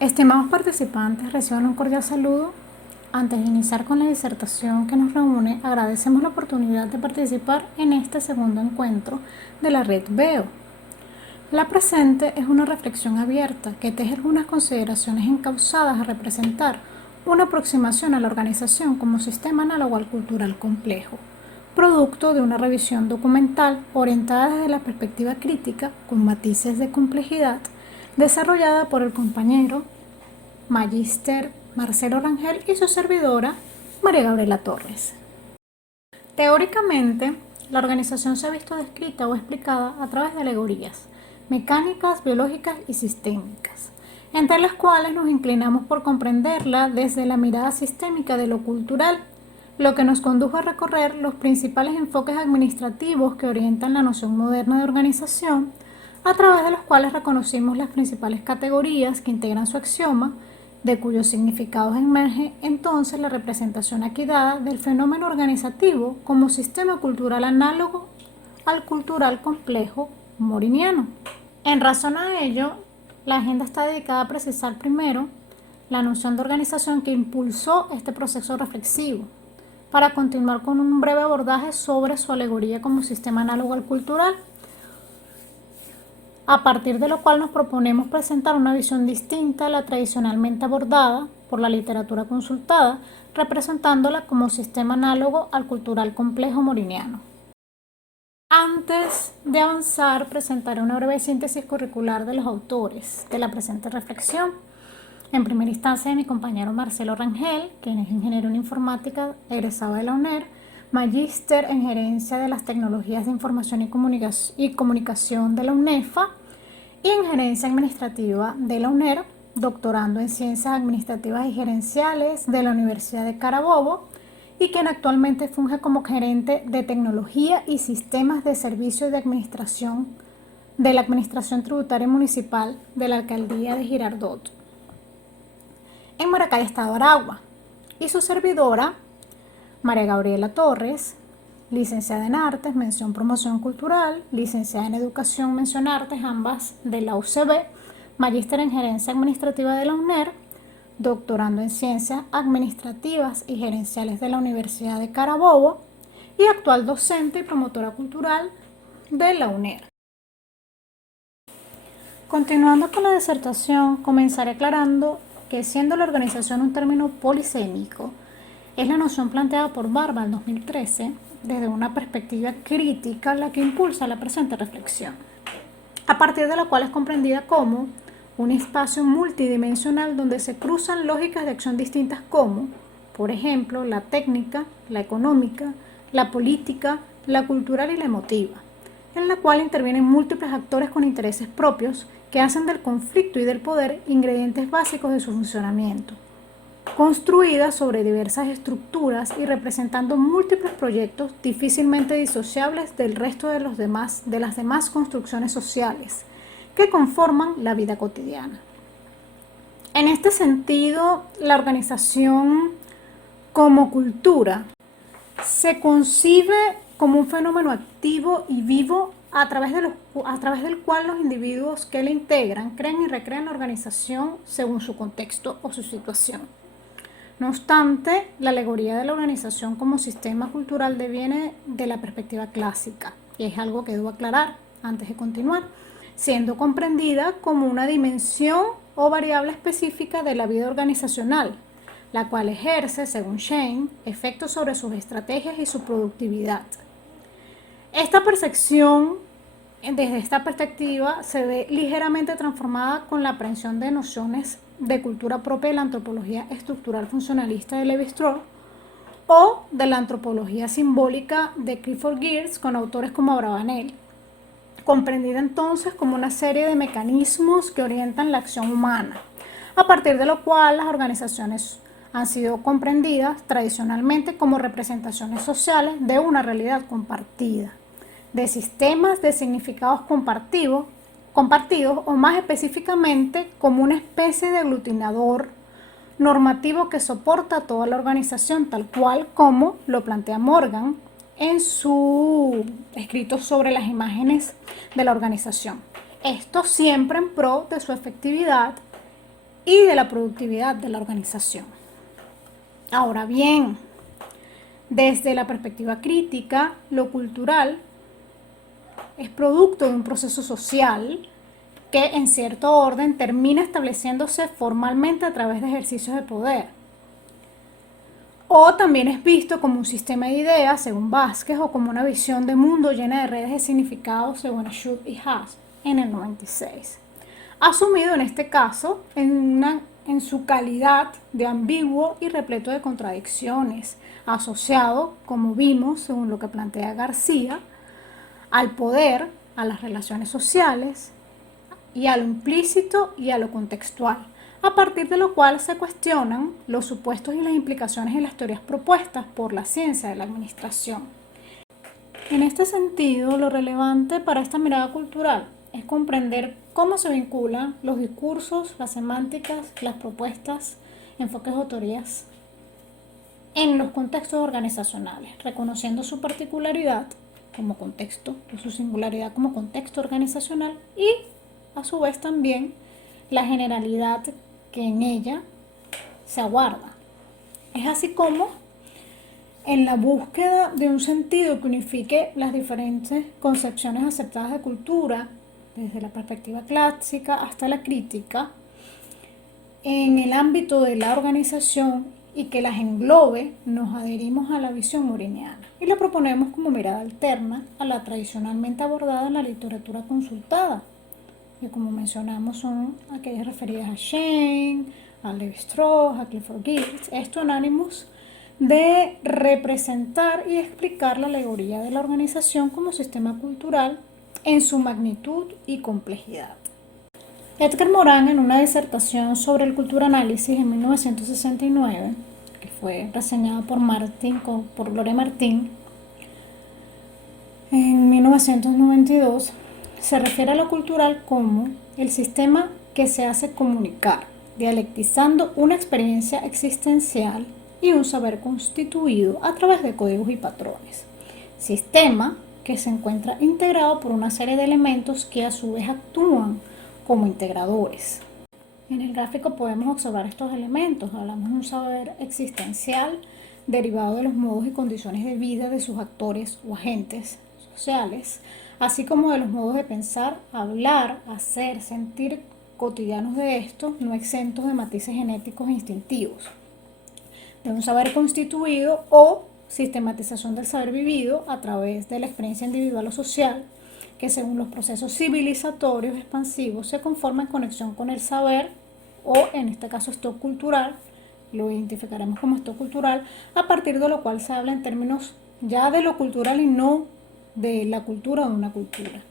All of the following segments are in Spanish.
Estimados participantes, reciban un cordial saludo. Antes de iniciar con la disertación que nos reúne, agradecemos la oportunidad de participar en este segundo encuentro de la red VEO. La presente es una reflexión abierta que teje algunas consideraciones encausadas a representar una aproximación a la organización como sistema análogo al cultural complejo, producto de una revisión documental orientada desde la perspectiva crítica con matices de complejidad, desarrollada por el compañero Magíster Marcelo Rangel y su servidora María Gabriela Torres. Teóricamente, la organización se ha visto descrita o explicada a través de alegorías mecánicas, biológicas y sistémicas, entre las cuales nos inclinamos por comprenderla desde la mirada sistémica de lo cultural, lo que nos condujo a recorrer los principales enfoques administrativos que orientan la noción moderna de organización, a través de los cuales reconocimos las principales categorías que integran su axioma, de cuyos significados emerge entonces la representación aquí dada del fenómeno organizativo como sistema cultural análogo al cultural complejo moriniano. En razón a ello, la agenda está dedicada a precisar primero la noción de organización que impulsó este proceso reflexivo, para continuar con un breve abordaje sobre su alegoría como sistema análogo al cultural, a partir de lo cual nos proponemos presentar una visión distinta a la tradicionalmente abordada por la literatura consultada, representándola como sistema análogo al cultural complejo moriniano. Antes de avanzar, presentaré una breve síntesis curricular de los autores de la presente reflexión. En primera instancia, de mi compañero Marcelo Rangel, quien es ingeniero en informática egresado de la UNER, magíster en gerencia de las tecnologías de información y comunicación de la UNEFA y en gerencia administrativa de la UNER, doctorando en ciencias administrativas y gerenciales de la Universidad de Carabobo, y quien actualmente funge como gerente de tecnología y sistemas de servicios de administración de la Administración Tributaria Municipal de la Alcaldía de Girardot, en Maracay, Estado Aragua, y su servidora, María Gabriela Torres, licenciada en Artes, mención Promoción Cultural, licenciada en Educación, mención Artes, ambas de la UCB, magíster en Gerencia Administrativa de la UNER, doctorando en Ciencias Administrativas y Gerenciales de la Universidad de Carabobo y actual docente y promotora cultural de la UNER. Continuando con la disertación, comenzaré aclarando que siendo la organización un término polisémico, es la noción planteada por Barba en 2013 desde una perspectiva crítica la que impulsa la presente reflexión, a partir de la cual es comprendida como un espacio multidimensional donde se cruzan lógicas de acción distintas como, por ejemplo, la técnica, la económica, la política, la cultural y la emotiva, en la cual intervienen múltiples actores con intereses propios que hacen del conflicto y del poder ingredientes básicos de su funcionamiento, construida sobre diversas estructuras y representando múltiples proyectos difícilmente disociables del resto de las demás construcciones sociales que conforman la vida cotidiana. En este sentido, la organización como cultura se concibe como un fenómeno activo y vivo a través del cual los individuos que la integran crean y recrean la organización según su contexto o su situación. No obstante, la alegoría de la organización como sistema cultural deviene de la perspectiva clásica, y es algo que debo aclarar antes de continuar, siendo comprendida como una dimensión o variable específica de la vida organizacional, la cual ejerce, según Shane, efectos sobre sus estrategias y su productividad. Esta percepción, desde esta perspectiva, se ve ligeramente transformada con la aprehensión de nociones de cultura propia de la antropología estructural funcionalista de Levi-Strauss o de la antropología simbólica de Clifford Geertz con autores como Abravanel, comprendida entonces como una serie de mecanismos que orientan la acción humana, a partir de lo cual las organizaciones han sido comprendidas tradicionalmente como representaciones sociales de una realidad compartida, de sistemas de significados compartidos o más específicamente como una especie de aglutinador normativo que soporta toda la organización, tal cual como lo plantea Morgan en su escrito sobre las imágenes de la organización. Esto siempre en pro de su efectividad y de la productividad de la organización. Ahora bien, desde la perspectiva crítica, lo cultural es producto de un proceso social que en cierto orden termina estableciéndose formalmente a través de ejercicios de poder. O también es visto como un sistema de ideas, según Vázquez, o como una visión de mundo llena de redes de significados, según Schultz y Haas, en el 96. Asumido en este caso en su calidad de ambiguo y repleto de contradicciones, asociado, como vimos, según lo que plantea García, al poder, a las relaciones sociales, y a lo implícito y a lo contextual, a partir de lo cual se cuestionan los supuestos y las implicaciones de las teorías propuestas por la ciencia de la administración. En este sentido, lo relevante para esta mirada cultural es comprender cómo se vinculan los discursos, las semánticas, las propuestas, enfoques o teorías en los contextos organizacionales, reconociendo su particularidad como contexto, su singularidad como contexto organizacional y a su vez también la generalidad que en ella se aguarda. Es así como en la búsqueda de un sentido que unifique las diferentes concepciones aceptadas de cultura, desde la perspectiva clásica hasta la crítica, en el ámbito de la organización y que las englobe, nos adherimos a la visión moriniana y la proponemos como mirada alterna a la tradicionalmente abordada en la literatura consultada, que como mencionamos son aquellas referidas a Shane, a Levi-Strauss, a Clifford Geertz, esto en ánimos de representar y explicar la alegoría de la organización como sistema cultural en su magnitud y complejidad. Edgar Morin, en una disertación sobre el culturanálisis en 1969, que fue reseñada por Gloria Martín, en 1992, se refiere a lo cultural como el sistema que se hace comunicar, dialectizando una experiencia existencial y un saber constituido a través de códigos y patrones. Sistema que se encuentra integrado por una serie de elementos que a su vez actúan como integradores. En el gráfico podemos observar estos elementos. Hablamos de un saber existencial derivado de los modos y condiciones de vida de sus actores o agentes sociales, así como de los modos de pensar, hablar, hacer, sentir cotidianos de estos, no exentos de matices genéticos e instintivos. De un saber constituido o sistematización del saber vivido a través de la experiencia individual o social, que según los procesos civilizatorios expansivos se conforma en conexión con el saber o en este caso stock cultural, lo identificaremos como stock cultural, a partir de lo cual se habla en términos ya de lo cultural y no de la cultura o de una cultura.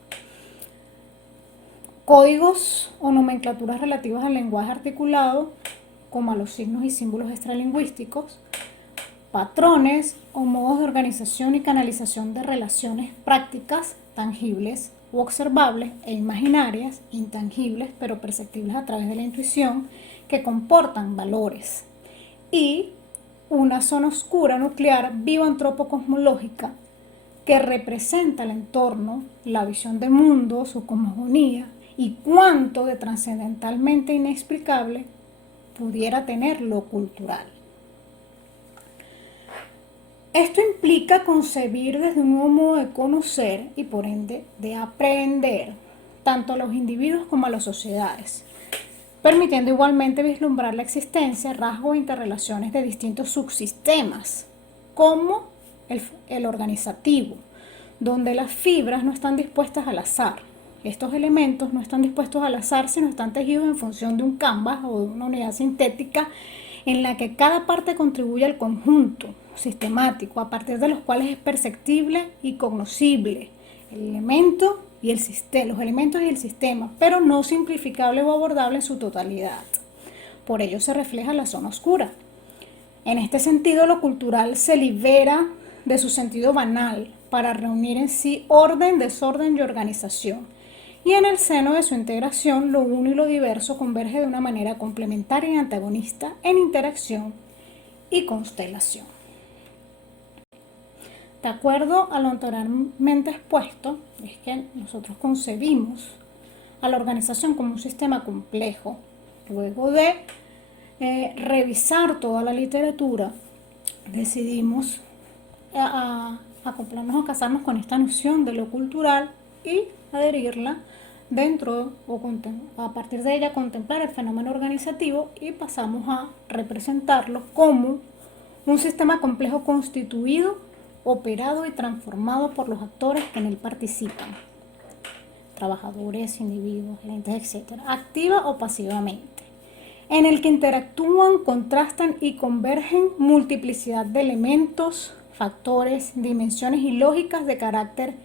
Códigos o nomenclaturas relativas al lenguaje articulado, como a los signos y símbolos extralingüísticos, patrones o modos de organización y canalización de relaciones prácticas, tangibles u observables e imaginarias, intangibles pero perceptibles a través de la intuición, que comportan valores. Y una zona oscura nuclear bioantropocosmológica que representa el entorno, la visión del mundo, su cosmogonía y cuánto de trascendentalmente inexplicable pudiera tener lo cultural. Esto implica concebir desde un nuevo modo de conocer y por ende de aprender tanto a los individuos como a las sociedades, permitiendo igualmente vislumbrar la existencia, rasgos e interrelaciones de distintos subsistemas, como el organizativo, donde las fibras no están dispuestas al azar. Estos elementos no están dispuestos al azar, sino están tejidos en función de un canvas o de una unidad sintética en la que cada parte contribuye al conjunto sistemático, a partir de los cuales es perceptible y cognoscible el elemento y los elementos y el sistema, pero no simplificable o abordable en su totalidad. Por ello se refleja la zona oscura. En este sentido, lo cultural se libera de su sentido banal para reunir en sí orden, desorden y organización. Y en el seno de su integración, lo uno y lo diverso converge de una manera complementaria y antagonista en interacción y constelación. De acuerdo a lo anteriormente expuesto, es que nosotros concebimos a la organización como un sistema complejo, luego de revisar toda la literatura, decidimos acoplarnos o casarnos con esta noción de lo cultural y adherirla dentro o a partir de ella contemplar el fenómeno organizativo y pasamos a representarlo como un sistema complejo constituido, operado y transformado por los actores que en él participan, trabajadores, individuos, gerentes, etc., activa o pasivamente, en el que interactúan, contrastan y convergen multiplicidad de elementos, factores, dimensiones y lógicas de carácter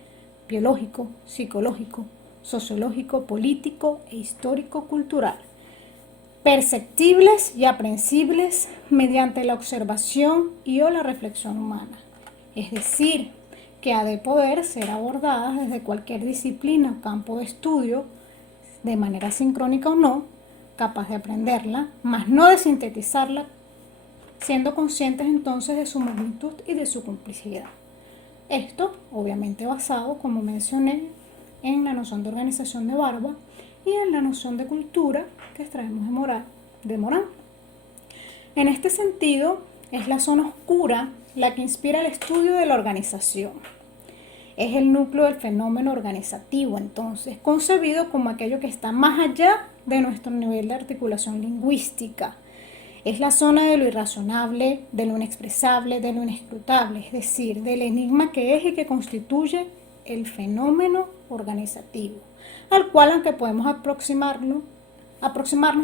biológico, psicológico, sociológico, político e histórico-cultural, perceptibles y aprehensibles mediante la observación y o la reflexión humana. Es decir, que ha de poder ser abordadas desde cualquier disciplina o campo de estudio, de manera sincrónica o no, capaz de aprenderla, mas no de sintetizarla, siendo conscientes entonces de su magnitud y de su complejidad. Esto, obviamente basado, como mencioné, en la noción de organización de Barba y en la noción de cultura que extraemos de Morán. En este sentido, es la zona oscura la que inspira el estudio de la organización. Es el núcleo del fenómeno organizativo, entonces, concebido como aquello que está más allá de nuestro nivel de articulación lingüística. Es la zona de lo irrazonable, de lo inexpresable, de lo inescrutable, es decir, del enigma que es y que constituye el fenómeno organizativo, al cual, aunque podemos aproximarnos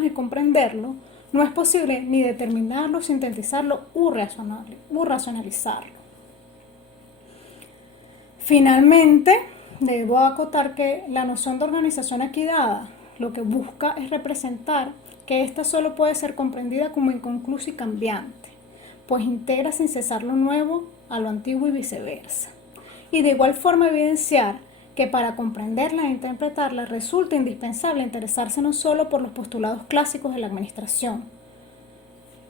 y comprenderlo, no es posible ni determinarlo, sintetizarlo u racionalizarlo. Finalmente, debo acotar que la noción de organización aquí dada lo que busca es representar que ésta solo puede ser comprendida como inconclusa y cambiante, pues integra sin cesar lo nuevo a lo antiguo y viceversa. Y de igual forma evidenciar que para comprenderla e interpretarla resulta indispensable interesarse no solo por los postulados clásicos de la administración,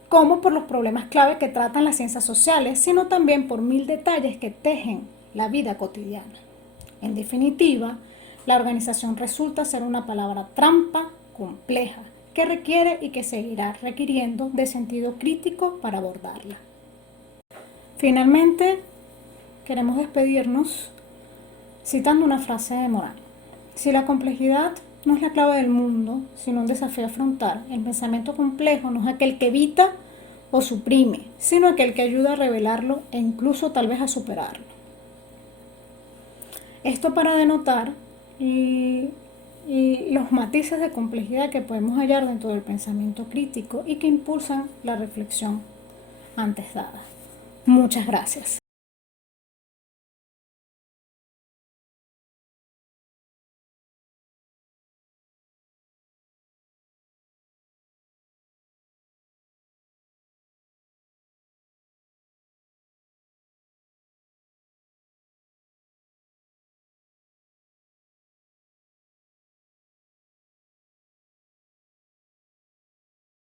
como por los problemas clave que tratan las ciencias sociales, sino también por mil detalles que tejen la vida cotidiana. En definitiva, la organización resulta ser una palabra trampa compleja que requiere y que seguirá requiriendo de sentido crítico para abordarla. Finalmente, queremos despedirnos citando una frase de Morán. Si la complejidad no es la clave del mundo, sino un desafío a afrontar, el pensamiento complejo no es aquel que evita o suprime, sino aquel que ayuda a revelarlo e incluso tal vez a superarlo. Esto para denotar los matices de complejidad que podemos hallar dentro del pensamiento crítico y que impulsan la reflexión antes dada. Muchas gracias.